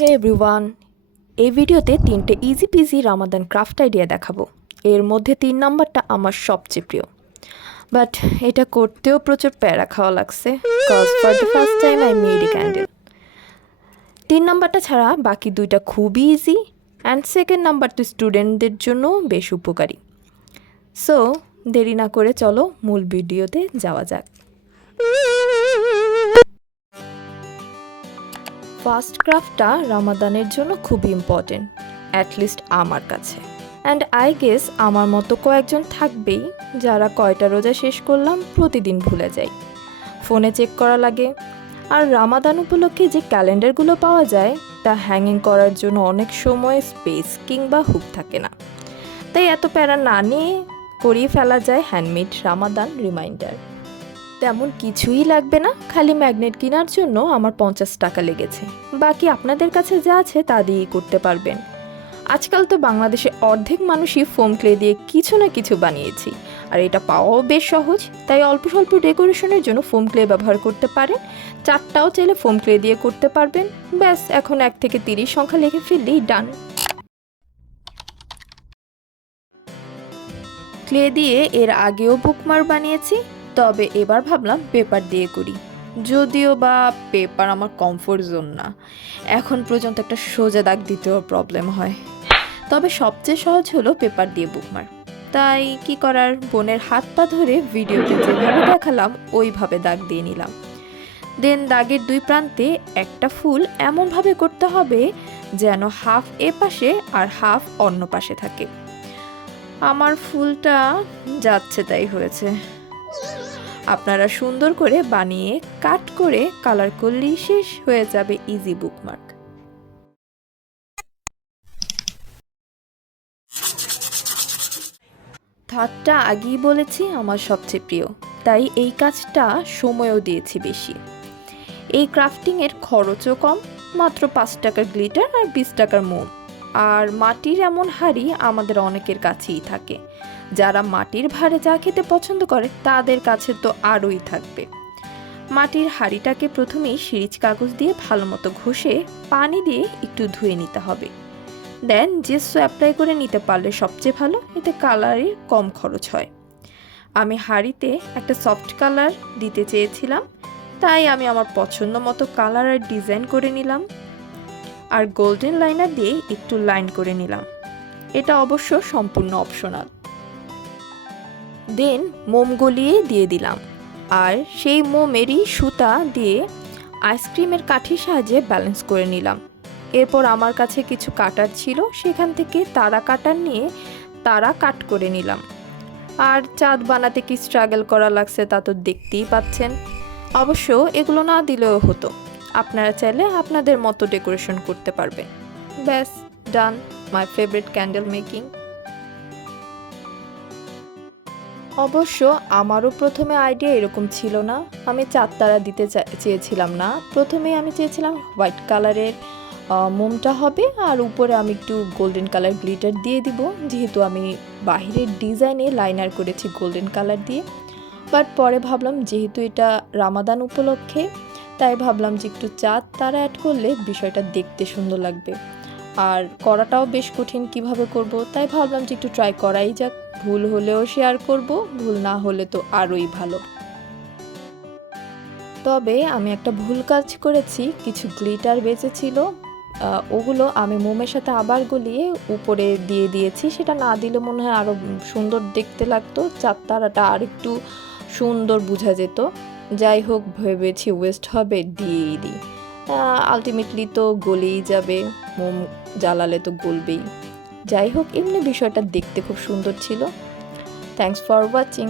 হে everyone, এই ভিডিওতে 3টে easy PG Ramadan craft idea দেখাবো। এর মধ্যে 3 নাম্বারটা আমার সবচেয়ে প্রিয়, বাট এটা করতেও প্রচুর প্যারা খাওয়া লাগছে, cause for the first time I made a candle. 3 নাম্বারটা ছাড়া বাকি দুইটা খুবই ইজি, অ্যান্ড সেকেন্ড নাম্বার তো স্টুডেন্টদের জন্য বেশ উপকারী। সো দেরি না করে চলো মূল ভিডিওতে যাওয়া যাক। ফার্স্ট ক্রাফটটা রামাদানের জন্য খুবই ইম্পর্টেন্ট, অ্যাটলিস্ট আমার কাছে। অ্যান্ড আই গেস আমার মতো কয়েকজন থাকবেই যারা কয়টা রোজা শেষ করলাম প্রতিদিন ভুলে যাই, ফোনে চেক করা লাগে। আর রামাদান উপলক্ষে যে ক্যালেন্ডারগুলো পাওয়া যায় তা হ্যাঙ্গিং করার জন্য অনেক সময় স্পেস কিংবা হুক থাকে না, তাই এত প্যারা না নিয়ে করিয়ে ফেলা যায় হ্যান্ডমেড রামাদান রিমাইন্ডার। তেমন কিছুই লাগবে না, খালি ম্যাগনেট কেনার জন্য আমার 50 টাকা লেগেছে, বাকি আপনাদের কাছে যা আছে তা দিয়েই করতে পারবেন। আজকাল তো বাংলাদেশে অর্ধেক মানুষই ফোম ক্লে দিয়ে কিছু না কিছু বানিয়েছি, আর এটা পাওয়াও বেশ সহজ, তাই অল্প স্বল্প ডেকোরেশনের জন্য ফোম ক্লে ব্যবহার করতে পারেন। 4টাও চাইলে ফোম ক্লে দিয়ে করতে পারবেন। ব্যাস, এখন 1 থেকে 30 সংখ্যা লিখে ফেললেই ডান। ক্লে দিয়ে এর আগেও বুকমার্ক বানিয়েছি, তবে এবার ভাবলাম পেপার দিয়ে করি, যদিও বা পেপার আমার কমফোর্ট জোন না, এখন পর্যন্ত একটা সোজা দাগ দিতেও প্রবলেম হয়। তবে সবচেয়ে সহজ হলো পেপার দিয়ে বুকমার্ক, তাই কি করার, বোনের হাত পা ধরে ভিডিওতে যেভাবে দেখালাম ওইভাবে দাগ দিয়ে নিলাম। দেন দাগের 2 প্রান্তে একটা ফুল এমনভাবে করতে হবে যেন হাফ এ পাশে আর হাফ অন্য পাশে থাকে। আমার ফুলটা যাচ্ছে তাই হয়েছে। আপনারা সুন্দর করে বানিয়ে কাট করে কালার করলেই শেষ হয়ে যাবে ইজি বুকমার্ক। থার্ডটা আগেই বলেছি আমার সবচেয়ে প্রিয়, তাই এই কাজটা সময়ও দিয়েছি বেশি। এই ক্রাফটিংয়ের খরচও কম, মাত্র 5 টাকার গ্লিটার আর 20 টাকার মোম। আর মাটির এমন হাঁড়ি আমাদের অনেকের কাছেই থাকে, যারা মাটির ভাঁড়ে চা খেতে পছন্দ করে তাদের কাছে তো আরোই থাকবে। মাটির হাঁড়িটাকে প্রথমেই সিরিজ কাগজ দিয়ে ভালো মতো ঘষে পানি দিয়ে একটু ধুয়ে নিতে হবে। দেন জেসো অ্যাপ্লাই করে নিতে পারলে সবচেয়ে ভালো, এতে কালারের কম খরচ হয়। আমি হাঁড়িতে একটা সফট কালার দিতে চেয়েছিলাম, তাই আমি আমার পছন্দ মতো কালার আর ডিজাইন করে নিলাম, আর গোল্ডেন লাইনার দিয়ে একটু লাইন করে নিলাম। এটা অবশ্য সম্পূর্ণ অপশনাল। দেন মোম গলিয়ে দিয়ে দিলাম, আর সেই মোমেরই সুতা দিয়ে আইসক্রিমের কাঠির সাহায্যে ব্যালেন্স করে নিলাম। এরপর আমার কাছে কিছু কাটার ছিল, সেখান থেকে তারা কাটার নিয়ে তারা কাট করে নিলাম। আর চাঁদ বানাতে কি স্ট্রাগল করা লাগছে তা তো দেখতেই পাচ্ছেন। অবশ্য এগুলো না দিলেও হতো, আপনারা চাইলে আপনাদের মতো ডেকোরেশন করতে পারবেন। ব্যাস, ডান মাই ফেভারিট ক্যান্ডেল মেকিং। অবশ্য আমারও প্রথমে আইডিয়া এরকম ছিল না, আমি 4 তারা দিতে চেয়েছিলাম না। প্রথমে আমি চেয়েছিলাম হোয়াইট কালারের মোমটা হবে, আর উপরে আমি একটু গোল্ডেন কালার গ্লিটার দিয়ে দিব, যেহেতু আমি বাহিরের ডিজাইনে লাইনার করেছি গোল্ডেন কালার দিয়ে। বাট পরে ভাবলাম যেহেতু এটা রামাদান উপলক্ষে, তাই ভাবলাম যে একটু 4 তারা অ্যাড করলে বিষয়টা দেখতে সুন্দর লাগবে, আর করাটাও বেশ কঠিন, কিভাবে করব, তাই ভাবলাম যে একটু ট্রাই করাই যাক। ভুল হলেও শেয়ার করব, ভুল না হলে তো আরোই ভালো। তবে আমি একটা ভুল কাজ করেছি, কিছু গ্লিটার বেঁচেছিল, ওগুলো আমি মোমের সাথে আবার গলিয়ে উপরে দিয়ে দিয়েছি। সেটা না দিলে মনে হয় আরও সুন্দর দেখতে লাগতো, 4 তারাটা আর একটু সুন্দর বোঝা যেত। যাই হোক, ভেবেছি ওয়েস্ট হবে, দিয়েই দিই। আলটিমেটলি তো গলেই যাবে, মোম জ্বালালে তো গলবেই। যাই হোক, এমনি বিষয়টা দেখতে খুব সুন্দর ছিল। Thanks for watching.